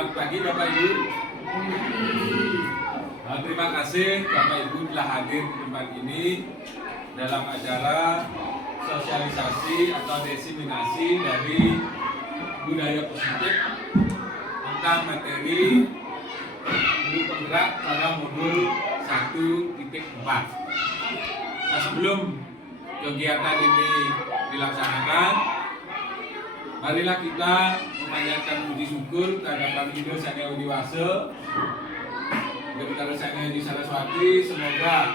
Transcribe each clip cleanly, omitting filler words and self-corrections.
Selamat pagi Bapak Ibu. Terima kasih Bapak Ibu telah hadir di tempat ini dalam acara sosialisasi atau diseminasi dari budaya positif tentang materi guru penggerak pada modul 1.4. Nah, sebelum kegiatan ini dilaksanakan, marilah kita memanjatkan puji syukur kehadirat Ibu Sang Hyang Widi Wase, Guru Sang Hyang Widi Saraswati. Semoga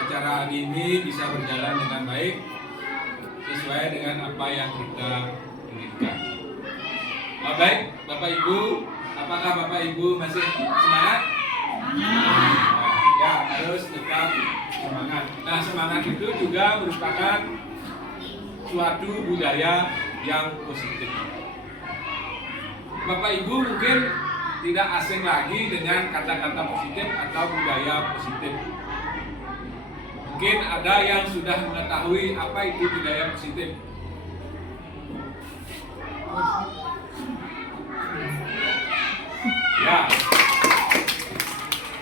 acara hari ini bisa berjalan dengan baik sesuai dengan apa yang kita inginkan. Baik, Bapak Ibu, apakah Bapak Ibu masih semangat? Ya, harus tetap semangat. Nah, semangat itu juga merupakan suatu budaya yang positif. Bapak Ibu mungkin tidak asing lagi dengan kata-kata positif atau budaya positif. Mungkin ada yang sudah mengetahui apa itu budaya positif. Ya,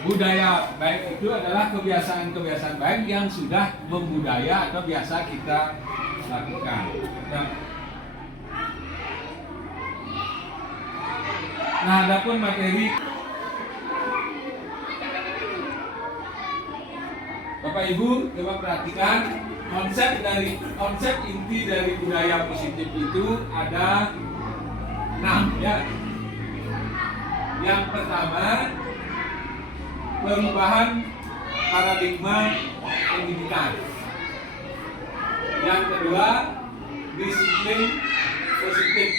budaya baik itu adalah kebiasaan-kebiasaan baik yang sudah membudaya atau biasa kita lakukan. Nah, adapun materi Bapak Ibu coba perhatikan konsep inti dari budaya positif itu ada 6 ya. Yang pertama, perubahan paradigma pendidikan. Yang kedua, disiplin positif.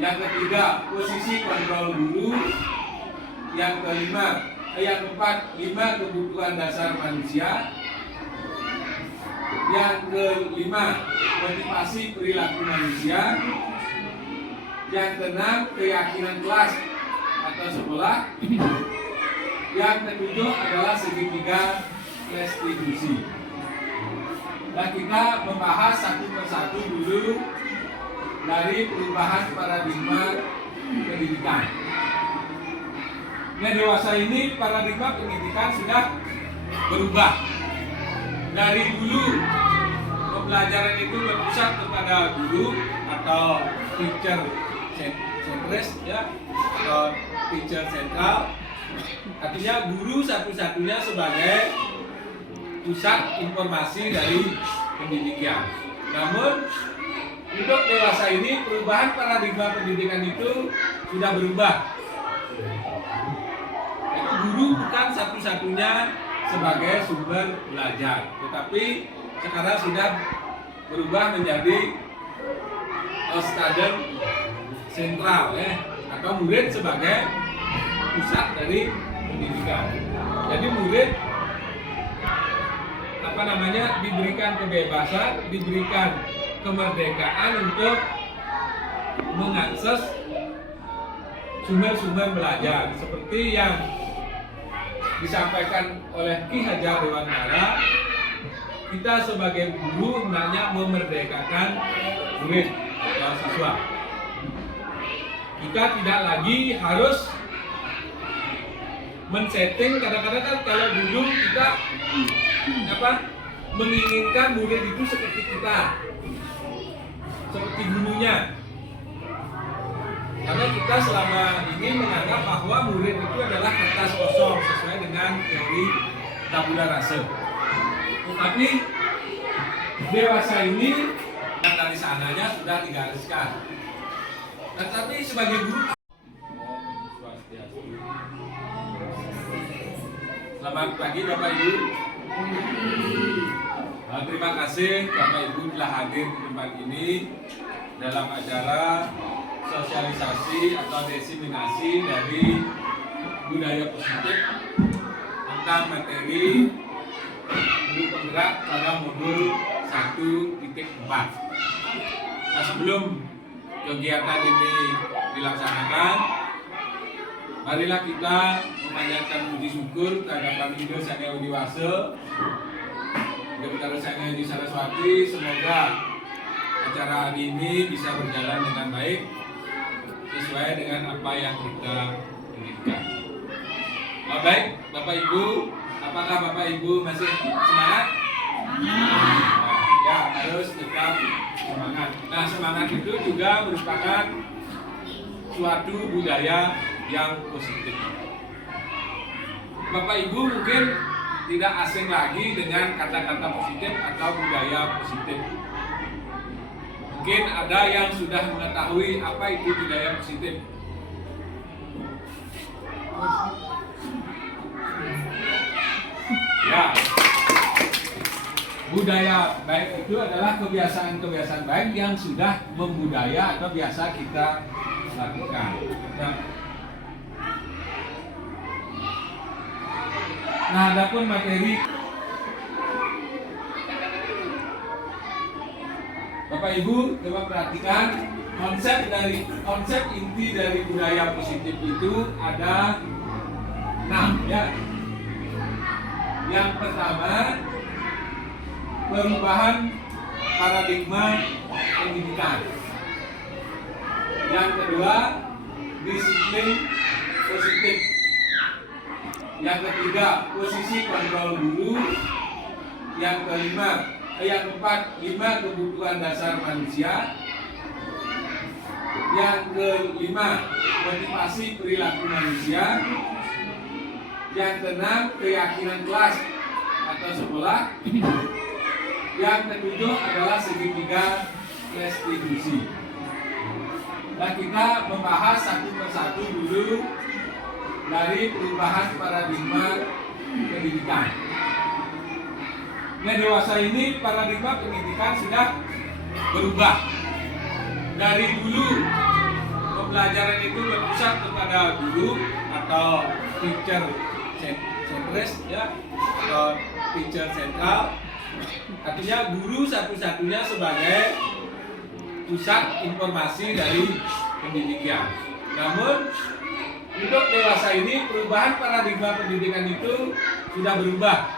Yang ketiga, posisi kontrol guru. Yang keempat, 5 kebutuhan dasar manusia. Yang kelima, motivasi perilaku manusia. Yang keenam, keyakinan kelas atau sekolah. Yang ketujuh adalah segitiga restitusi. Nah, kita membahas satu persatu dulu dari perubahan paradigma pendidikan. Nah, dewasa ini paradigma pendidikan sudah berubah. Dari dulu pembelajaran itu berpusat kepada guru atau teacher centris ya, atau teacher sentral. Artinya guru satu-satunya sebagai pusat informasi dari pendidikan. Namun untuk dewasa ini perubahan paradigma pendidikan itu sudah berubah. Itu guru bukan satu-satunya sebagai sumber belajar, tetapi sekarang sudah berubah menjadi stadion sentral ya, atau murid sebagai pusat dari pendidikan. Jadi murid diberikan kebebasan, diberikan kemerdekaan untuk mengakses sumber-sumber belajar seperti yang disampaikan oleh Ki Hajar Dewantara. Kita sebagai guru hendaknya memerdekakan murid atau siswa. Kita tidak lagi harus men-setting. Kadang-kadang kan kalau dulu kita menginginkan murid itu seperti kita, seperti gurunya. Karena kita selama ini menganggap bahwa murid itu adalah kertas kosong sesuai dengan teori tabula rasa. Tetapi dewasa ini dari sananya sudah digariskan. Tetapi sebagai guru, selamat pagi Bapak Ibu. Terima kasih Bapak Ibu telah hadir di tempat ini dalam acara sosialisasi atau diseminasi dari budaya positif tentang materi guru penggerak pada modul 1.4. Nah, sebelum kegiatan ini dilaksanakan, marilah kita memanjatkan puji syukur kehadirat Ibu Sang Hyang Widi Wase, Guru Sang Hyang Widi Saraswati. Semoga acara hari ini bisa berjalan dengan baik sesuai dengan apa yang kita inginkan. Baik, Bapak Ibu, apakah Bapak Ibu masih semangat? Ya, harus tetap semangat. Nah, semangat itu juga merupakan suatu budaya yang positif. Bapak Ibu mungkin tidak asing lagi dengan kata-kata positif atau budaya positif. Mungkin ada yang sudah mengetahui apa itu budaya positif. Ya, budaya baik itu adalah kebiasaan-kebiasaan baik yang sudah membudaya atau biasa kita lakukan. Nah, adapun materi Bapak Ibu coba perhatikan konsep inti dari budaya positif itu ada 6 ya. Yang pertama, perubahan paradigma pendidikan. Yang kedua, disiplin positif. Yang ketiga, posisi kontrol guru. Yang keempat, 5 kebutuhan dasar manusia. Yang kelima, motivasi perilaku manusia. Yang keenam, keyakinan kelas atau sekolah. Yang ketujuh adalah segitiga restitusi. Nah, kita membahas satu persatu dulu dari perubahan paradigma pendidikan. Nah, dewasa ini paradigma pendidikan sudah berubah. Dari dulu pembelajaran itu berpusat kepada guru atau teacher centris ya, atau teacher sentral. Artinya guru satu-satunya sebagai pusat informasi dari pendidikan. Namun untuk dewasa ini perubahan paradigma pendidikan itu sudah berubah.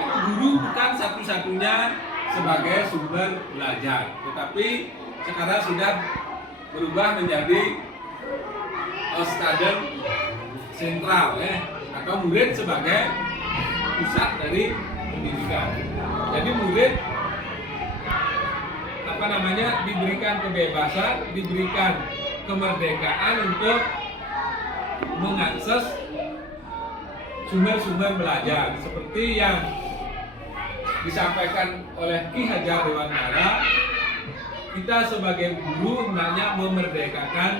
Itu guru bukan satu-satunya sebagai sumber belajar, tetapi sekarang sudah berubah menjadi student sentral ya, atau murid sebagai pusat dari pendidikan. Jadi murid diberikan kebebasan, diberikan kemerdekaan untuk mengakses sumber-sumber belajar seperti yang disampaikan oleh Ki Hajar Dewantara. Kita sebagai guru hendaknya memerdekakan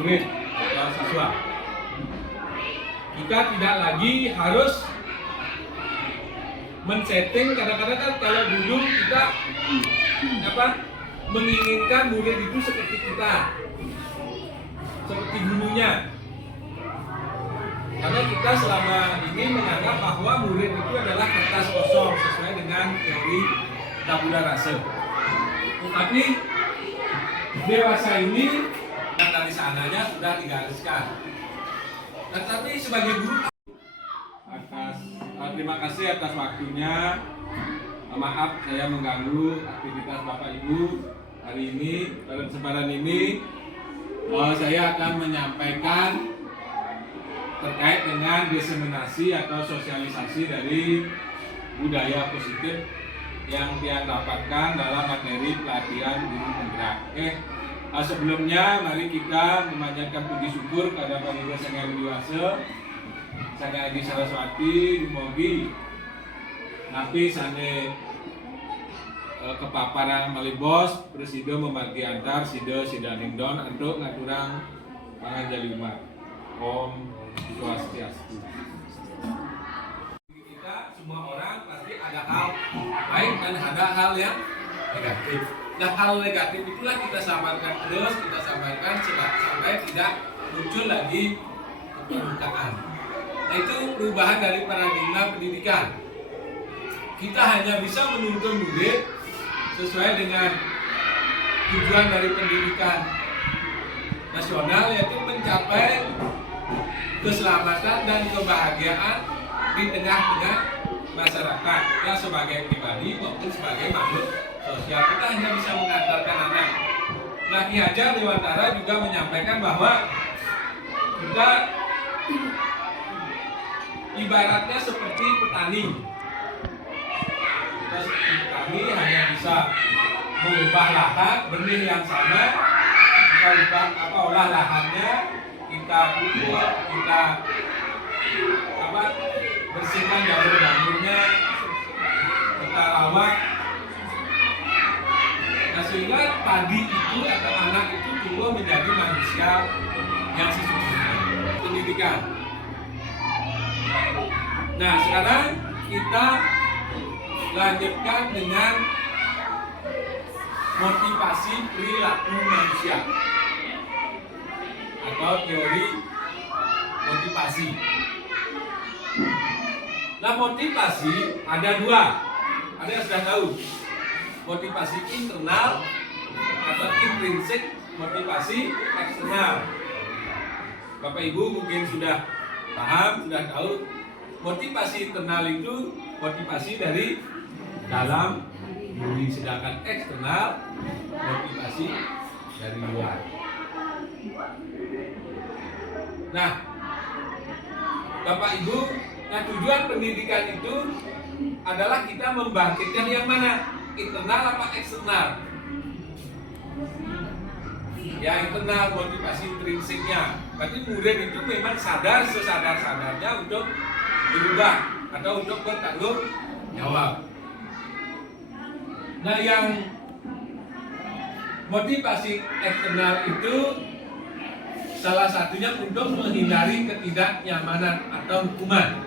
murid atau siswa. Kita tidak lagi harus men-setting. Kadang-kadang kan kalau dulu kita menginginkan murid itu seperti kita, seperti gurunya. Karena kita selama ini menganggap bahwa murid itu adalah kertas kosong sesuai dengan teori tabula rasa. Tetapi dewasa ini dari sananya sudah digariskan. Tetapi sebagai guru terima kasih atas waktunya. Maaf saya mengganggu aktivitas Bapak Ibu hari ini. Pada kesempatan ini saya akan menyampaikan terkait dengan diseminasi atau sosialisasi dari budaya positif yang dia dapatkan dalam materi pelatihan guru penggerak. Sebelumnya mari kita memanjatkan puji syukur kepada Panitia Sangga Widiwasa, Sangga Adi Saraswati, Dumogi Napi Sane kepaparan malibos Presiden membagi antar Sida Sidaningdon untuk ngaturang panganjali umat. Om Swastiastu. Kita semua orang pasti ada hal baik dan ada hal yang negatif. Nah, hal negatif itulah kita samarkan terus, kita samarkan sampai tidak muncul lagi ke permukaan. Nah, itu perubahan dari paradigma pendidikan. Kita hanya bisa menuntun murid sesuai dengan tujuan dari pendidikan nasional, yaitu mencapai keselamatan dan kebahagiaan di tengah-tengah masyarakat, ya sebagai pribadi maupun sebagai makhluk sosial. Kita hanya bisa mengantarkan anak Nah, Ki Hajar Dewantara juga menyampaikan bahwa kita ibaratnya seperti petani. Kita seperti petani hanya bisa mengubah lahan, benih yang sama, kita olah lahannya, kita pupuk, kita bersihkan jamur-jamurnya, kita rawat. Nah, sehingga padi itu atau anak itu tumbuh menjadi manusia yang sesungguhnya. Pendidikan. Nah, sekarang kita lanjutkan dengan motivasi perilaku manusia atau teori motivasi. Nah, motivasi ada dua. Ada yang sudah tahu? Motivasi internal atau intrinsik, motivasi eksternal. Bapak Ibu mungkin sudah paham, sudah tahu. Motivasi internal itu motivasi dari dalam diri, sedangkan eksternal motivasi dari luar. Nah, Bapak Ibu, tujuan pendidikan itu adalah kita membangkitkan yang mana? Internal apa eksternal? Ya, internal, motivasi intrinsiknya. Berarti murid itu memang sadar sesadar-sadarnya untuk berubah atau untuk bertanggung jawab. Nah, yang motivasi eksternal itu salah satunya untuk menghindari ketidaknyamanan atau hukuman.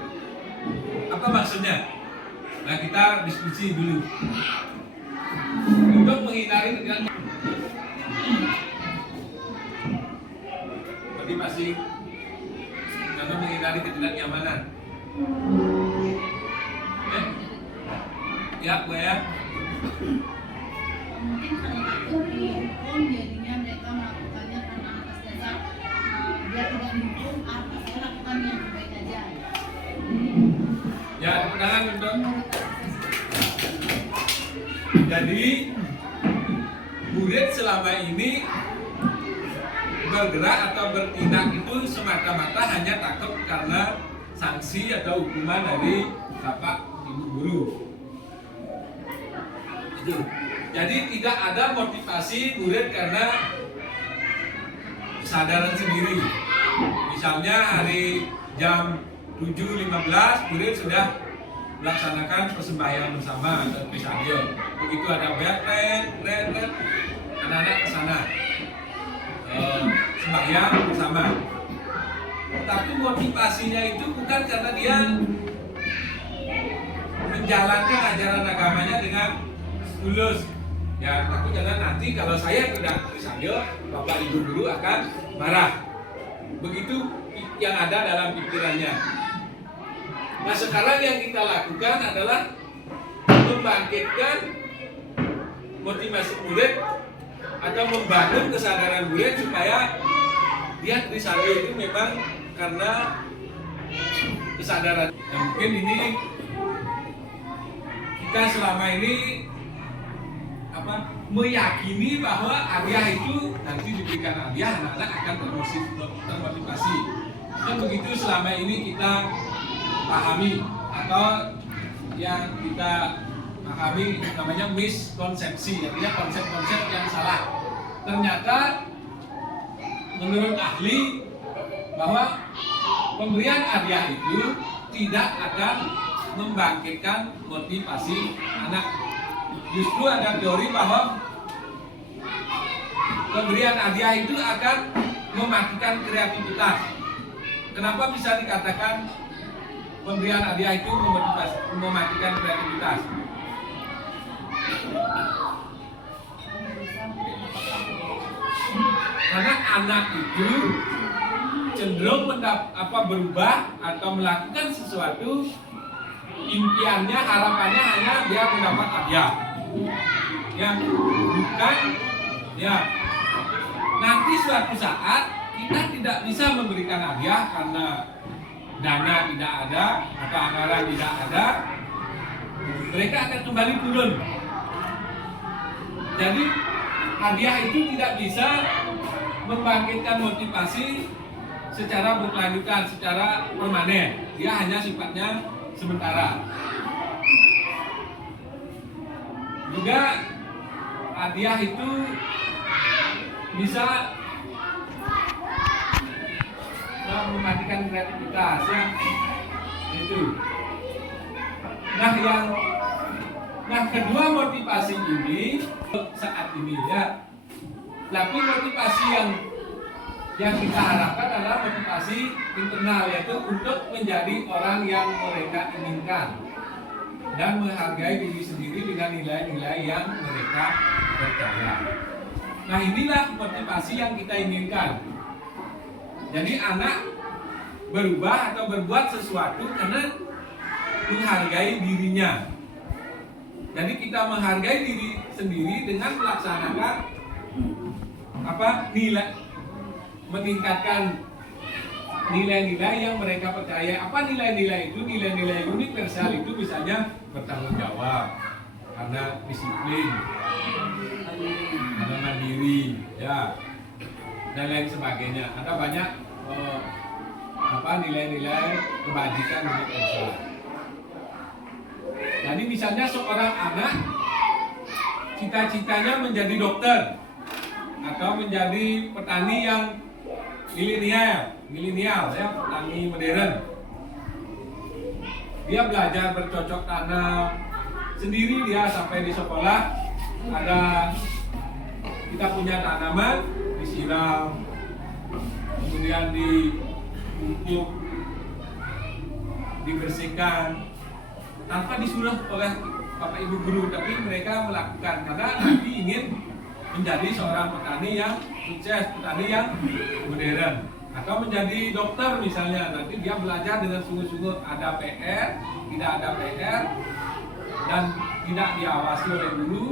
Apa maksudnya? Nah, kita diskusi dulu. Untuk menghindari ketidaknyamanan, motivasi karena menghindari ketidaknyamanan. Ya, Bu ya. Mungkin kalau takut dihukum, jadinya mereka melakukannya karena atas dasar biar tidak dihukum, apa saya lakukan yang terbaik aja. Ya, tepuk tangan untuk. Jadi murid selama ini bergerak atau bertindak itu semata-mata hanya takut karena sanksi atau hukuman dari bapak ibu guru. Itu. Jadi tidak ada motivasi murid karena kesadaran sendiri. Misalnya hari jam 7.15 murid sudah melaksanakan persembahyaan bersama atau pisadio. Begitu ada red, anak-anak ke sana sembahyang bersama. Tapi motivasinya itu bukan karena dia menjalankan ajaran agamanya dengan tulus. Ya, takut jangan nanti kalau saya tidak pisadio, bapak ibu guru akan marah. Begitu yang ada dalam pikirannya. Nah, sekarang yang kita lakukan adalah membangkitkan motivasi murid atau membangun kesadaran murid supaya dia trisadio itu memang karena kesadaran. Nah, mungkin ini kita selama ini meyakini bahwa hadiah itu nanti diberikan hadiah, anak-anak akan termotivasi. Dan begitu selama ini kita pahami atau yang kita pahami namanya miskonsepsi, artinya konsep-konsep yang salah. Ternyata menurut ahli bahwa pemberian hadiah itu tidak akan membangkitkan motivasi anak. Justru ada teori bahwa pemberian hadiah itu akan mematikan kreativitas. Kenapa bisa dikatakan pemberian hadiah itu mematikan kreativitas? Karena anak itu cenderung berubah atau melakukan sesuatu, impiannya, harapannya hanya dia mendapat hadiah. Yang bukan, ya nanti suatu saat kita tidak bisa memberikan hadiah karena dana tidak ada atau anggaran tidak ada, mereka akan kembali turun. Jadi hadiah itu tidak bisa membangkitkan motivasi secara berkelanjutan, secara permanen. Dia hanya sifatnya sementara. Juga hadiah itu bisa mematikan kreativitas, ya. Itu. Nah, kedua motivasi ini saat ini, ya. Tapi motivasi yang kita harapkan adalah motivasi internal, yaitu untuk menjadi orang yang mereka inginkan dan menghargai diri sendiri dengan nilai-nilai yang mereka percaya. Nah, inilah motivasi yang kita inginkan. Jadi anak berubah atau berbuat sesuatu karena menghargai dirinya. Jadi kita menghargai diri sendiri dengan melaksanakan nilai, meningkatkan nilai-nilai yang mereka percaya. Apa nilai-nilai itu? Nilai-nilai universal itu misalnya bertanggung jawab, karena disiplin, karena mandiri, ya, dan lain sebagainya. Ada banyak nilai-nilai kebajikan universal. Jadi misalnya seorang anak cita-citanya menjadi dokter atau menjadi petani yang milenial, ya, petani modern. Dia belajar bercocok tanam sendiri, dia sampai di sekolah kita punya tanaman, disiram, kemudian dipupuk, dibersihkan tanpa disuruh oleh Bapak Ibu guru, tapi mereka melakukan karena nanti ingin menjadi seorang petani yang sukses, petani yang modern, atau menjadi dokter misalnya. Nanti dia belajar dengan sungguh-sungguh, ada PR, tidak ada PR, dan tidak diawasi oleh guru,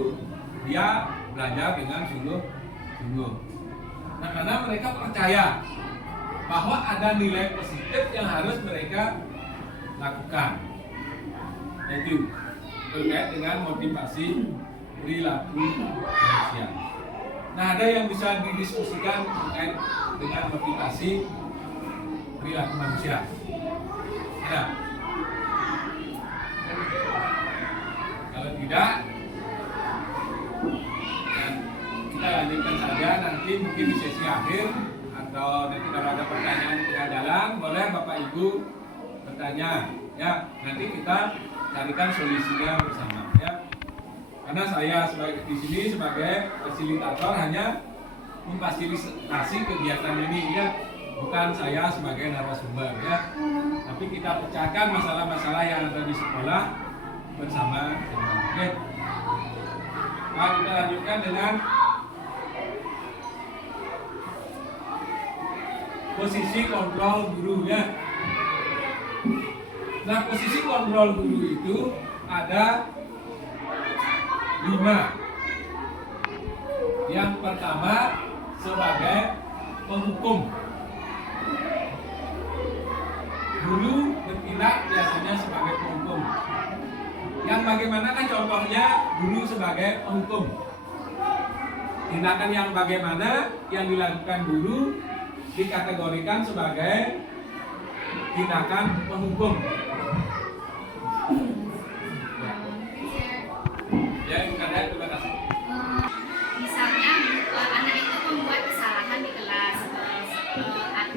dia belajar dengan sungguh-sungguh. Nah, karena mereka percaya bahwa ada nilai positif yang harus mereka lakukan. Itu terkait dengan motivasi perilaku manusia. Nah, ada yang bisa didiskusikan terkait dengan motivasi perilaku manusia. Ada? Kalau tidak, kita lanjutkan saja nanti mungkin di sesi akhir, atau nanti kalau ada pertanyaan di tengah jalan, boleh Bapak Ibu bertanya. Ya, nanti kita carikan solusinya bersama, ya. Karena saya di sini sebagai fasilitator hanya memfasilitasi kegiatan ini, ya, bukan saya sebagai narasumber, ya. Tapi kita pecahkan masalah-masalah yang ada di sekolah bersama. Oke. Nah, kita lanjutkan dengan posisi kontrol guru, ya. Nah, posisi kontrol guru itu ada 5. Yang pertama sebagai penghukum. Guru bertindak biasanya sebagai penghukum. Yang bagaimanakah contohnya guru sebagai penghukum? Tindakan yang bagaimana yang dilakukan guru dikategorikan sebagai tindakan penghukum. Ya, terima kasih. Misalnya anak itu membuat kesalahan di kelas,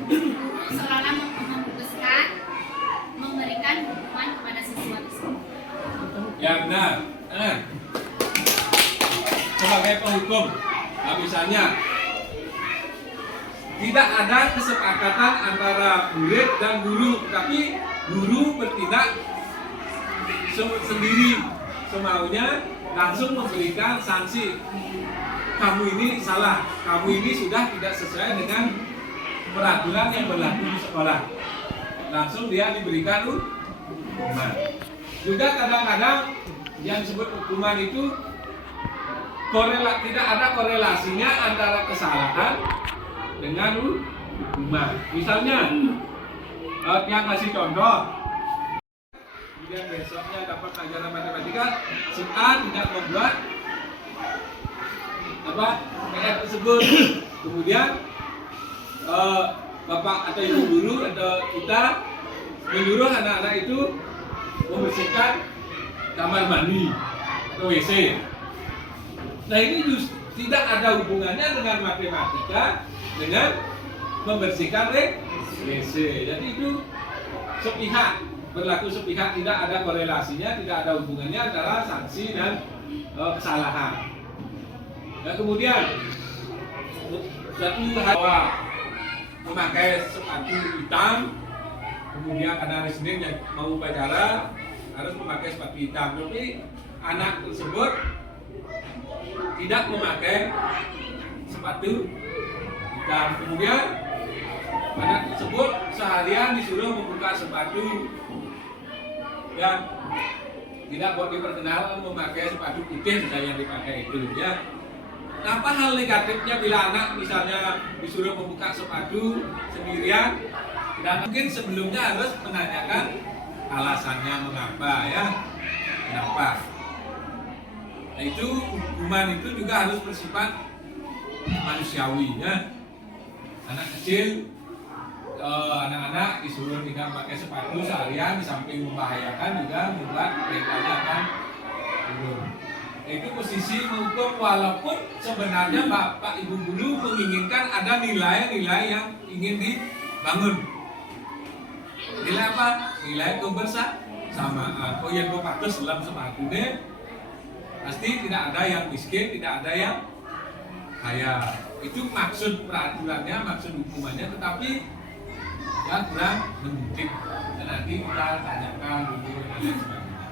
guru seolah-olah memutuskan memberikan hukuman kepada siswa tersebut. Ya, benar. Sebagai penghukum, nah, misalnya tidak ada kesepakatan antara murid dan guru, tapi guru bertindak sendiri semaunya, langsung memberikan sanksi. Kamu ini salah, kamu ini sudah tidak sesuai dengan peraturan yang berlaku di sekolah. Langsung dia diberikan hukuman. Juga kadang-kadang yang disebut hukuman itu tidak ada korelasinya antara kesalahan dengan hukuman. Misalnya, yang kasih contoh, kemudian besoknya dapat pelajaran matematika, si A tidak membuat apa PR tersebut. Kemudian bapak atau ibu guru atau kita menyuruh anak-anak itu membersihkan kamar mandi atau WC. Nah ini tidak ada hubungannya dengan matematika dengan membersihkan WC. Jadi itu sepihak, berlaku sepihak, tidak ada korelasinya, tidak ada hubungannya antara sanksi dan kesalahan. Nah kemudian satu bahwa memakai sepatu hitam, kemudian karena hari Senin yang mau upacara harus memakai sepatu hitam, tapi anak tersebut tidak memakai sepatu hitam. Kemudian anak tersebut seharian disuruh membuka sepatu yang tidak buat diperkenalkan memakai sepatu putih misalnya yang dipakai itu ya. Apa hal negatifnya bila anak misalnya disuruh membuka sepatu sendirian dan mungkin sebelumnya harus menanyakan alasannya mengapa ya, kenapa. Nah itu hukuman itu juga harus bersifat manusiawi ya. Anak kecil, anak-anak disuruh tidak pakai sepatu seharian di samping membahayakan juga membuat mereka akan turun. Itu posisi menghukum walaupun sebenarnya bapak ibu guru menginginkan ada nilai-nilai yang ingin dibangun. Nilai apa? Nilai kebersamaan. Oh yang berpatus dalam sepatu ini pasti tidak ada yang miskin, tidak ada yang kaya. Itu maksud peraturannya, maksud hukumannya, tetapi ya kurang mendidik. Dan nanti kita tanyakan dulu dan lain sebagainya.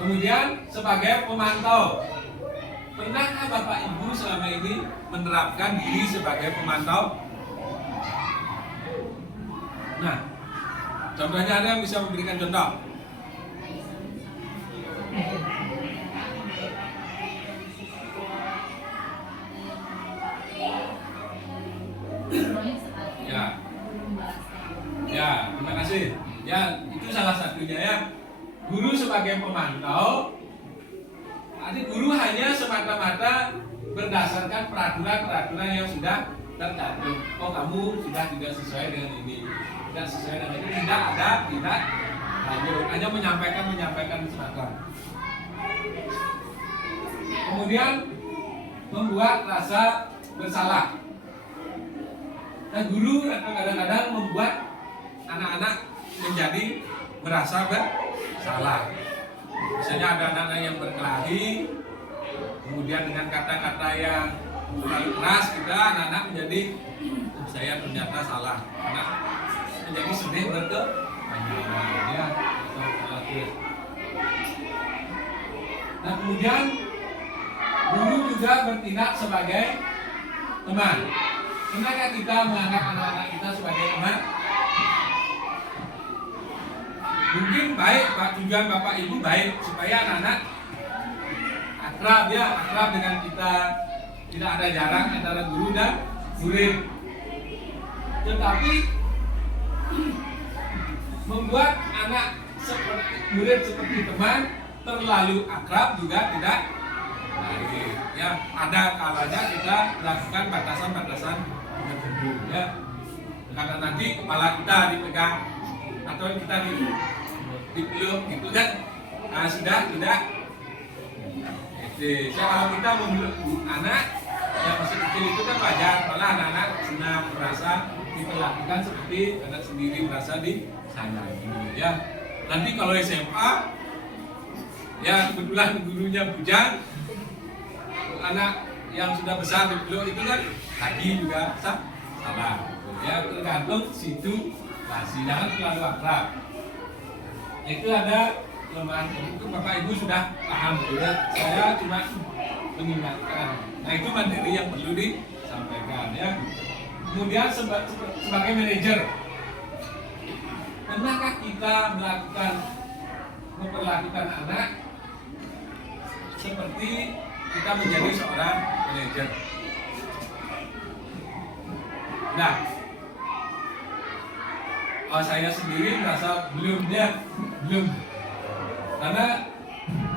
Kemudian sebagai pemantau, pernahkah Bapak Ibu selama ini menerapkan diri sebagai pemantau? Nah, contohnya ada yang bisa memberikan contoh? Ya, terima kasih. Ya, itu salah satunya ya. Guru sebagai pemantau, adik guru hanya semata-mata berdasarkan peraturan-peraturan yang sudah tercantum. Oh kamu sudah tidak sesuai dengan ini, tidak sesuai dengan ini, tidak lanjut, hanya menyampaikan semata. Kemudian membuat rasa bersalah. Nah guru kadang-kadang membuat anak-anak menjadi merasa bersalah. Misalnya ada anak-anak yang berkelahi, kemudian dengan kata-kata yang terlalu keras kita anak-anak menjadi saya ternyata salah. Anak menjadi sedih berkepanjangan ya. Nah kemudian guru juga bertindak sebagai teman. Pernahkah kita menganggap anak-anak kita sebagai teman? Mungkin baik, tujuan Bapak Ibu baik supaya anak-anak akrab dengan kita, tidak ada jarak antara guru dan murid. Tetapi membuat anak murid seperti teman terlalu akrab juga tidak baik. Ya, ada kalanya kita melakukan batasan-batasan tertentu. Ya, karena nanti kepala kita dipegang atau kita dipeluk gitu kan, nah, sudah tidak. Kalau kita memeluk anak yang masih kecil itu kan wajar, malah anak-anak senang merasa diperlakukan seperti anak sendiri merasa disayangi. Ya, nanti kalau SMA, ya kebetulan gurunya bujang, anak yang sudah besar dipeluk itu kan lagi juga salah. Ya tergantung situasi, jangan terlalu akrab. Itu ada kelemahan itu Bapak Ibu sudah paham ya. Saya cuma mengingatkan. Nah itu materi yang perlu disampaikan ya. Kemudian sebagai manajer, pernahkah kita memperlakukan anak seperti kita menjadi seorang manajer? Nah, saya sendiri merasa belum. Karena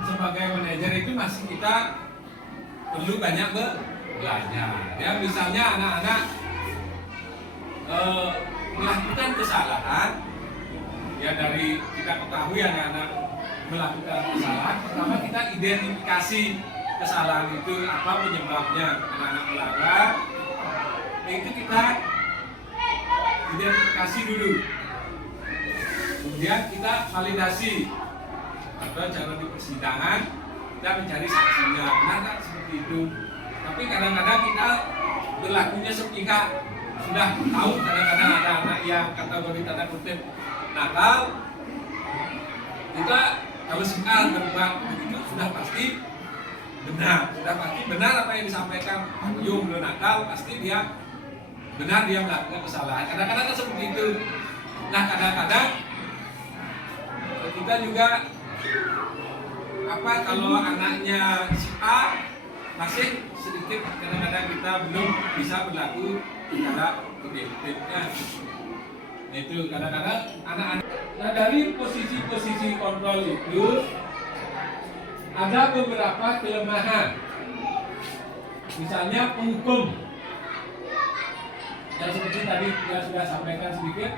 sebagai manajer itu masih kita perlu banyak belajar. Ya, misalnya anak-anak melakukan kesalahan, ya dari kita ketahui anak-anak melakukan kesalahan, pertama kita identifikasi kesalahan itu apa penyebabnya anak-anak melanggar, itu kita identifikasi dulu, kemudian kita validasi atau cara di persidangan kita mencari saksinya, benar nggak seperti itu. Tapi kadang-kadang kita berlakunya sepihak, sudah tahu kadang-kadang ada anak yang kategori tanda kutip nakal, kita kalau sekal berbuat begitu sudah pasti benar apa yang disampaikan Pak Yung belum nakal, pasti dia benar, dia melakukan kesalahan. Kadang-kadang kan seperti itu. Nah, kadang-kadang kita juga kalau anaknya si A masih sedikit, kadang-kadang kita belum bisa berlaku secara objektifnya. Nah, itu kadang-kadang anak-anak. Nah, dari posisi-posisi kontrol itu ada beberapa kelemahan. Misalnya penghukum, yang seperti tadi kita sudah sampaikan sedikit.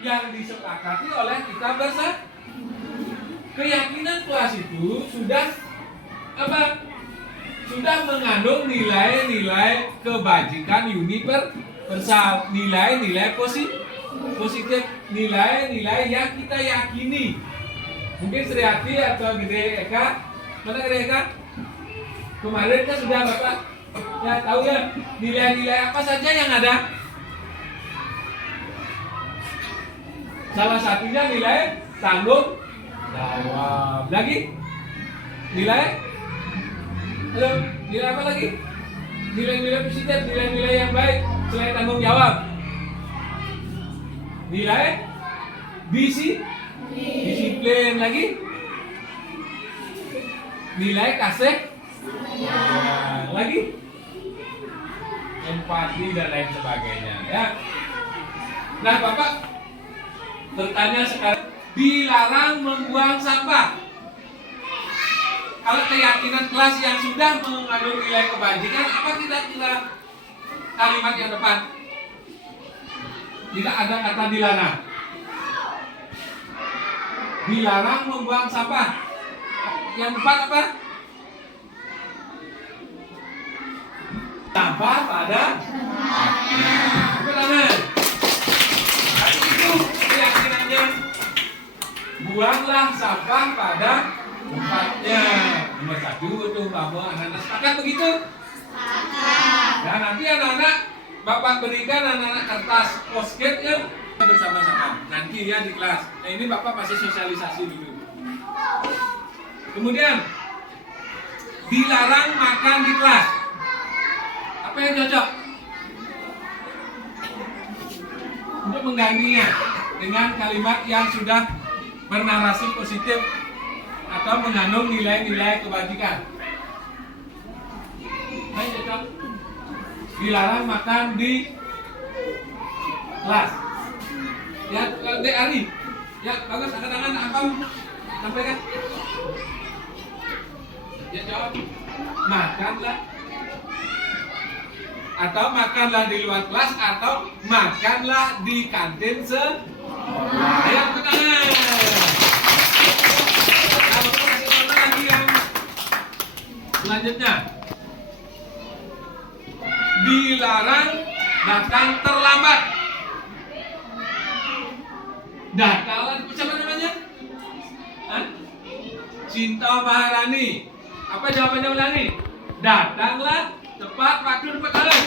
Yang disepakati oleh kita bersama. Keyakinan kelas itu sudah sudah mengandung nilai-nilai kebajikan universal, nilai-nilai positif, nilai-nilai yang kita yakini. Mungkin Sriati atau Gede Eka, mana Gede Eka? Kemarin kan sudah Bapak ya tahu ya nilai-nilai apa saja yang ada. Salah satunya nilai tanggung jawab. Lagi nilai apa lagi? Nilai-nilai positif, nilai-nilai yang baik selain tanggung jawab. Nilai disiplin lagi. Nilai kasih lagi. Empati dan lain sebagainya ya. Nah, Bapak bertanya sekarang, dilarang membuang sampah. Kalau keyakinan kelas yang sudah mengandung nilai kebajikan, apa kira-kira kalimat yang depan? Tidak ada kata dilarang. Dilarang membuang sampah. Yang depan apa? Sampah pada tempatnya. Itu keyakinannya. Buanglah sampah pada tempatnya. Nomor 1 itu bahwa anak-anak sepakat begitu. Ya, nanti anak-anak Bapak berikan anak-anak kertas post-it ya bersama-sama. Nanti ya di kelas. Nah, ini Bapak masih sosialisasi dulu. Kemudian dilarang makan di kelas. Apa yang cocok? Untuk menggantinya dengan kalimat yang sudah bernarasi positif atau mengandung nilai-nilai kebajikan. Ayo cocok. Dilarang makan di kelas. Ya, Dek Ari. Ya, bagus. Angkat tangan, Akam. Sampaikan. Ya, jawab. Makanlah. Atau makanlah di luar kelas, atau makanlah di kantin sekolah. Ayo, angkat tangan. Nah, Bapak kasih contoh lagi yang selanjutnya. Dilarang datang terlambat. Datanglah, siapa namanya? Hah? Cinta Maharani. Apa jawabannya ulangi? Datanglah tepat waktu tepat hari.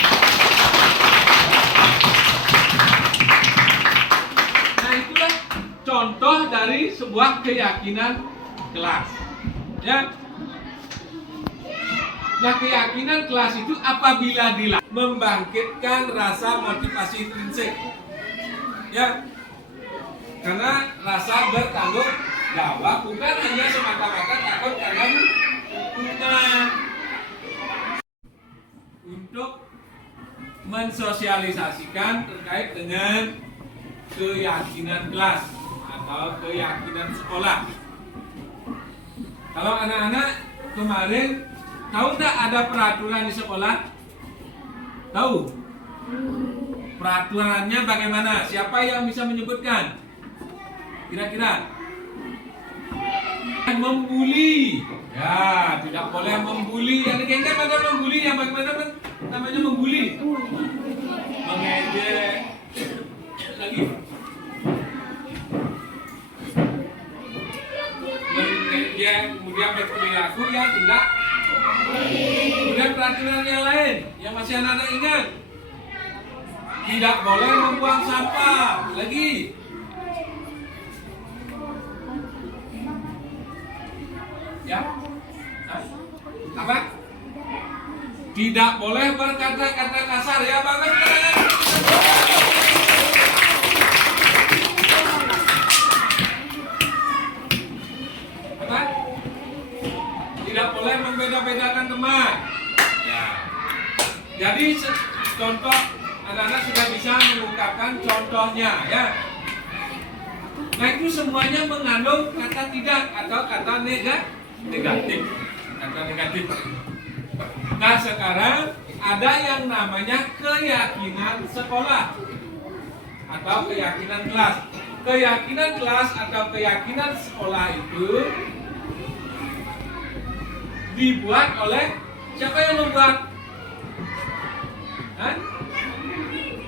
Nah, itulah contoh dari sebuah keyakinan kelas. Ya. Nah, keyakinan kelas itu apabila membangkitkan rasa motivasi intrinsik. Ya. Karena rasa bertanggung jawab bukan hanya mensosialisasikan terkait dengan keyakinan kelas atau keyakinan sekolah. Kalau anak-anak kemarin tahu nggak ada peraturan di sekolah? Tahu? Peraturannya bagaimana? Siapa yang bisa menyebutkan? Kira-kira? Membuli. Ya, tidak boleh membuli. Ada gengnya pada membuli. Yang bagaimana namanya membuli? Mengejek. Lagi. Mengejek, kemudian berperilaku yang tidak. Kemudian peraturan yang lain yang masih anak-anak ingat. Tidak boleh membuang sampah. Lagi. Ya. Apa? Tidak boleh berkata-kata kasar ya, bagus. Apa? Tidak boleh membeda-bedakan teman. Ya. Jadi contoh anak-anak sudah bisa mengungkapkan contohnya ya. Nah itu semuanya mengandung kata tidak atau kata negatif. Kata negatif. Nah sekarang ada yang namanya keyakinan sekolah atau keyakinan kelas. Keyakinan kelas atau keyakinan sekolah itu dibuat oleh siapa yang membuat? Hah?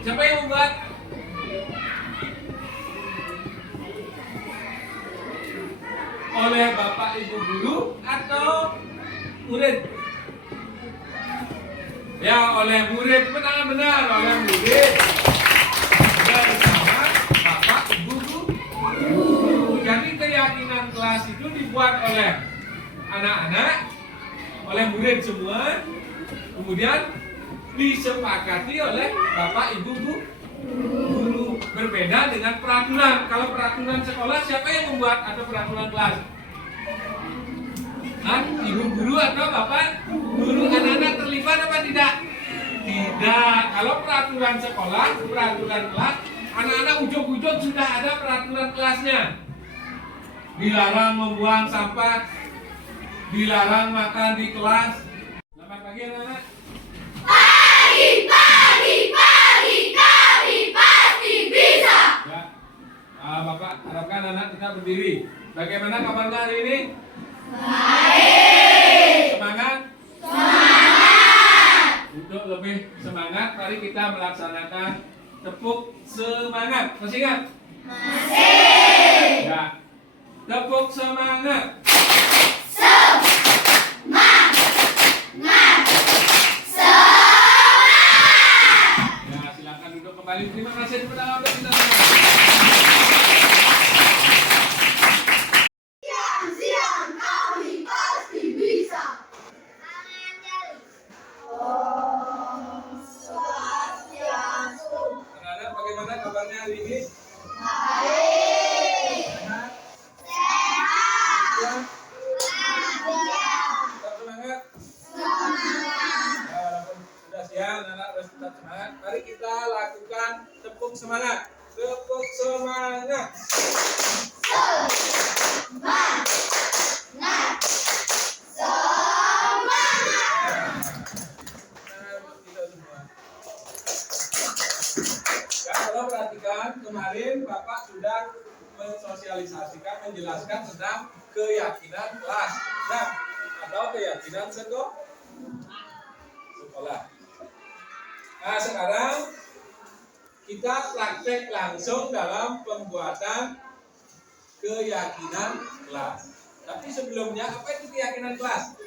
Siapa yang membuat? Oleh bapak ibu guru atau murid? Ya oleh murid, benar oleh murid. Dan sama bapak ibu guru. Jadi keyakinan kelas itu dibuat oleh anak-anak, oleh murid semua, kemudian disepakati oleh bapak ibu guru. Berbeda dengan peraturan. Kalau peraturan sekolah siapa yang membuat atau peraturan kelas? Hah? Ibu guru atau bapak guru? Anak-anak terlibat apa tidak? Tidak. Kalau peraturan sekolah, peraturan kelas, anak-anak ujuk-ujuk sudah ada peraturan kelasnya. Dilarang membuang sampah, dilarang makan di kelas. Selamat pagi anak-anak. Bapak harapkan anak kita berdiri. Bagaimana kabarnya hari ini? Baik. Semangat? Semangat. Untuk lebih semangat, mari kita melaksanakan tepuk semangat. Masih ingat? Masih. Ya. Tepuk semangat. Semangat. Semangat. Ya, silakan duduk kembali. Terima kasih kepada Allah kita. Mari kita lakukan tepuk semangat. Tepuk semangat. Semangat. Ya, kalau perhatikan kemarin Bapak sudah mensosialisasikan, menjelaskan tentang keyakinan kelas, nah, atau keyakinan sekolah. Nah sekarang kita praktek langsung dalam pembuatan keyakinan kelas. Tapi sebelumnya apa itu keyakinan kelas?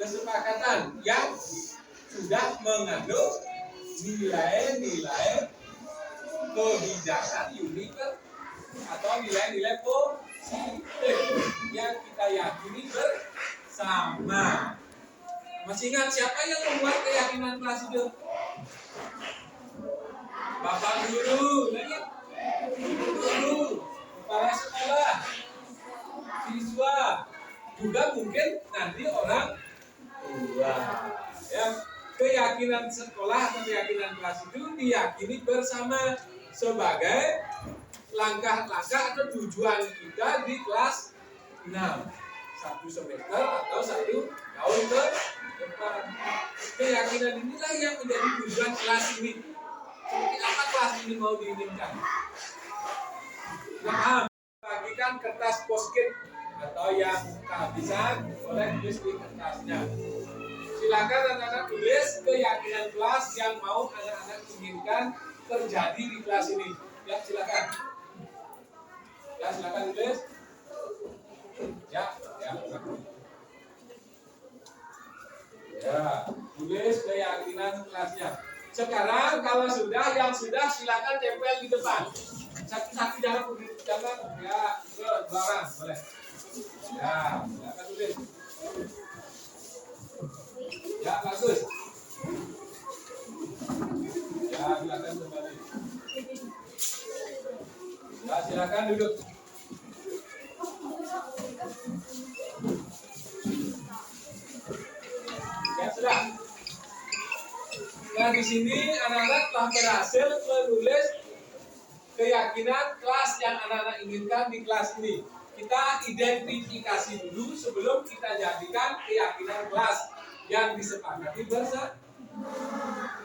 Kesepakatan yang sudah mengandung nilai-nilai kebijakan universal atau nilai-nilai positif yang kita yakini bersama. Masih ingat siapa yang membuat keyakinan kelas itu? Bapak guru, lagi guru, kepala sekolah, siswa, juga mungkin nanti orang tua. Ya, keyakinan keyakinan sekolah atau keyakinan kelas itu diyakini bersama sebagai langkah-langkah atau tujuan kita di kelas 6, satu semester atau satu tahun ke depan. Keyakinan inilah yang menjadi tujuan kelas ini. Seperti apa kelas ini mau diinginkan? Paham? Bagikan kertas post-it atau yang kehabisan boleh tulis di kertasnya. Silakan anak-anak tulis keyakinan kelas yang mau anak-anak inginkan terjadi di kelas ini. Ya, silakan. Ya, silakan tulis. Ya. Ya, tulis keyakinan kelasnya. Sekarang kalau sudah, yang sudah silakan tempel di depan. Satu jangan ya, dua orang boleh. Ya, silakan tulis. Ya, bagus. Ya, silakan kembali. Ya, silakan duduk. Ya, sudah. Nah, di sini anak-anak telah berhasil menulis keyakinan kelas yang anak-anak inginkan di kelas ini. Kita identifikasi dulu sebelum kita jadikan keyakinan kelas yang disepakati bersama.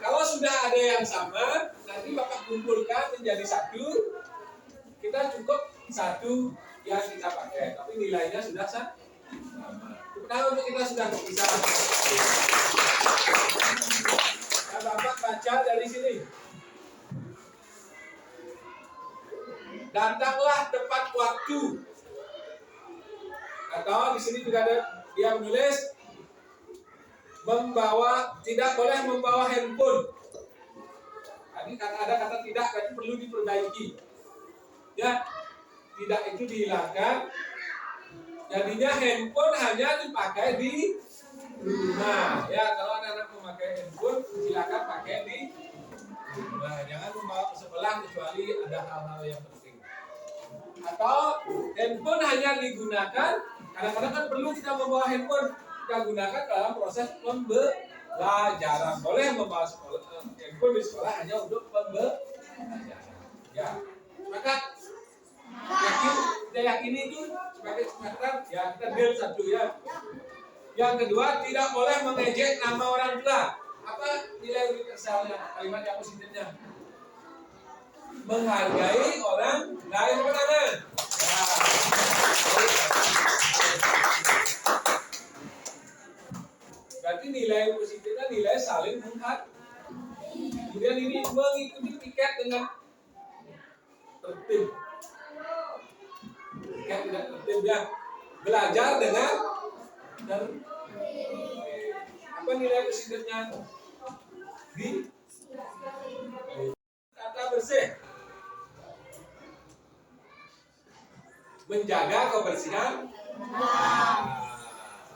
Kalau sudah ada yang sama, nanti Bapak kumpulkan menjadi satu. Kita cukup satu yang kita pakai, tapi nilainya sudah sama. Nah, untuk kita sudah bisa. Nah, Bapak baca dari sini. Datanglah tepat waktu. Atau di sini juga ada dia menulis tidak boleh membawa handphone. Tadi ada kata tidak, tapi perlu diperbaiki. Ya, tidak itu dihilangkan. Jadinya handphone hanya dipakai di rumah. Ya, kalau anak-anak memakai handphone, silakan pakai di rumah. Jangan membawa ke sekolah kecuali ada hal-hal yang penting. Atau handphone hanya digunakan, kadang-kadang kan perlu kita membawa handphone, kita gunakan dalam proses pembelajaran. Boleh membawa handphone di sekolah hanya untuk pembelajaran. Ya, maka kita yakini itu sebagai semacam ya, kita deal satu ya. Yang kedua, tidak boleh mengejek nama orang tua. Apa nilai universalnya, kalimat yang positifnya? Menghargai orang lain pertama. Ya. Berarti nilai positifnya nilai saling menghargai. Kemudian ini mengikuti tiket dengan tertib. Tiket tidak tertib ya. Belajar dengan tertib. Apa nilai positifnya? Kata bersih. Menjaga kebersihan.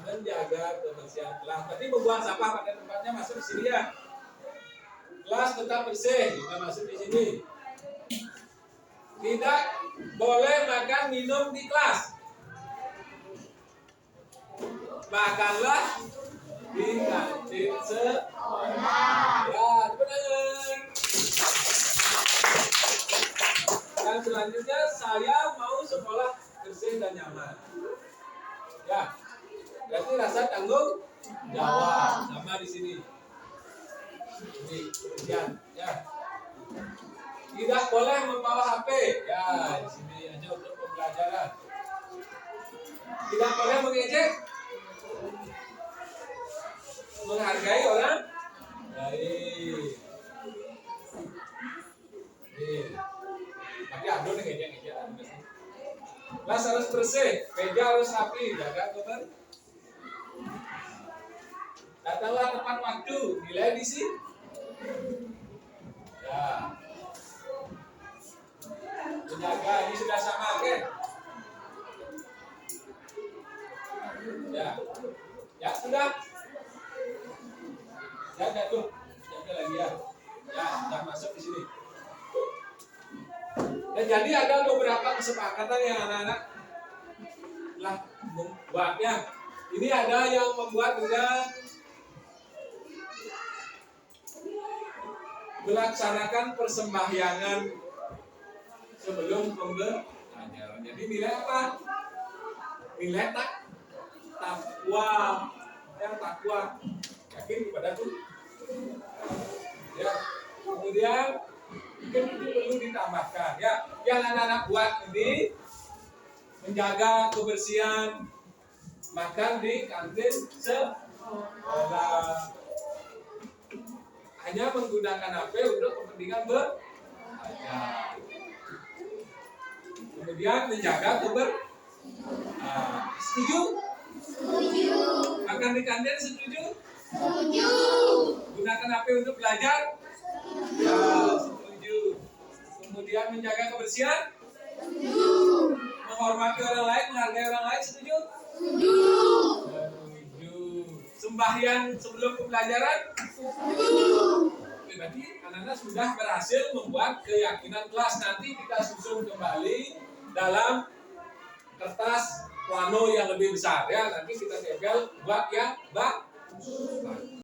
Menjaga kebersihan kelas. Berarti membuang sampah pada tempatnya masuk di sini ya. Kelas tetap bersih, juga masuk di sini. Tidak boleh makan minum di kelas. Makanlah di kantin sekolah. Ya, benar. Dan selanjutnya saya mau sekolah bersih dan nyaman. Ya, berarti rasa tanggung jawab sama di sini. Ini kemudian, ya. Tidak boleh membawa HP. Ya, di sini aja untuk pembelajaran. Tidak boleh mengejek. Menghargai orang lain. Tapi ada nih ngejek-ngejek. Kelas harus bersih, meja harus rapi, jaga kebersihan. Datanglah tepat waktu, nilai di sini. Ya. Menjaga, ini sudah sama kan? Ya. Ya, sudah. Jaga tuh, jaga lagi ya. Ya, sudah masuk di sini. Dan jadi ada beberapa kesepakatan yang anak-anak telah membuatnya. Ini ada yang membuat dengan melaksanakan persembahyangan sebelum pembelajaran. Jadi nilai apa? Nilai takwa, yang takwa, yakin kepada Tuhan. Ya, kemudian mungkin itu perlu ditambahkan. Ya, yang anak-anak buat ini menjaga kebersihan makan di kantin sekolah. Hanya menggunakan HP untuk kepentingan belajar. Kemudian menjaga setuju? Setuju. Makan di kantin setuju? Setuju. Gunakan HP untuk belajar? Ya, setuju. Kemudian menjaga kebersihan? Setuju. Menghormati orang lain, menghargai orang lain, setuju? Setuju. Setuju. Sembahyang sebelum pembelajaran? Setuju. Oke, berarti anak-anak sudah berhasil membuat keyakinan kelas. Nanti kita susun kembali dalam kertas plano yang lebih besar ya. Nanti kita tempel buat yang bagus.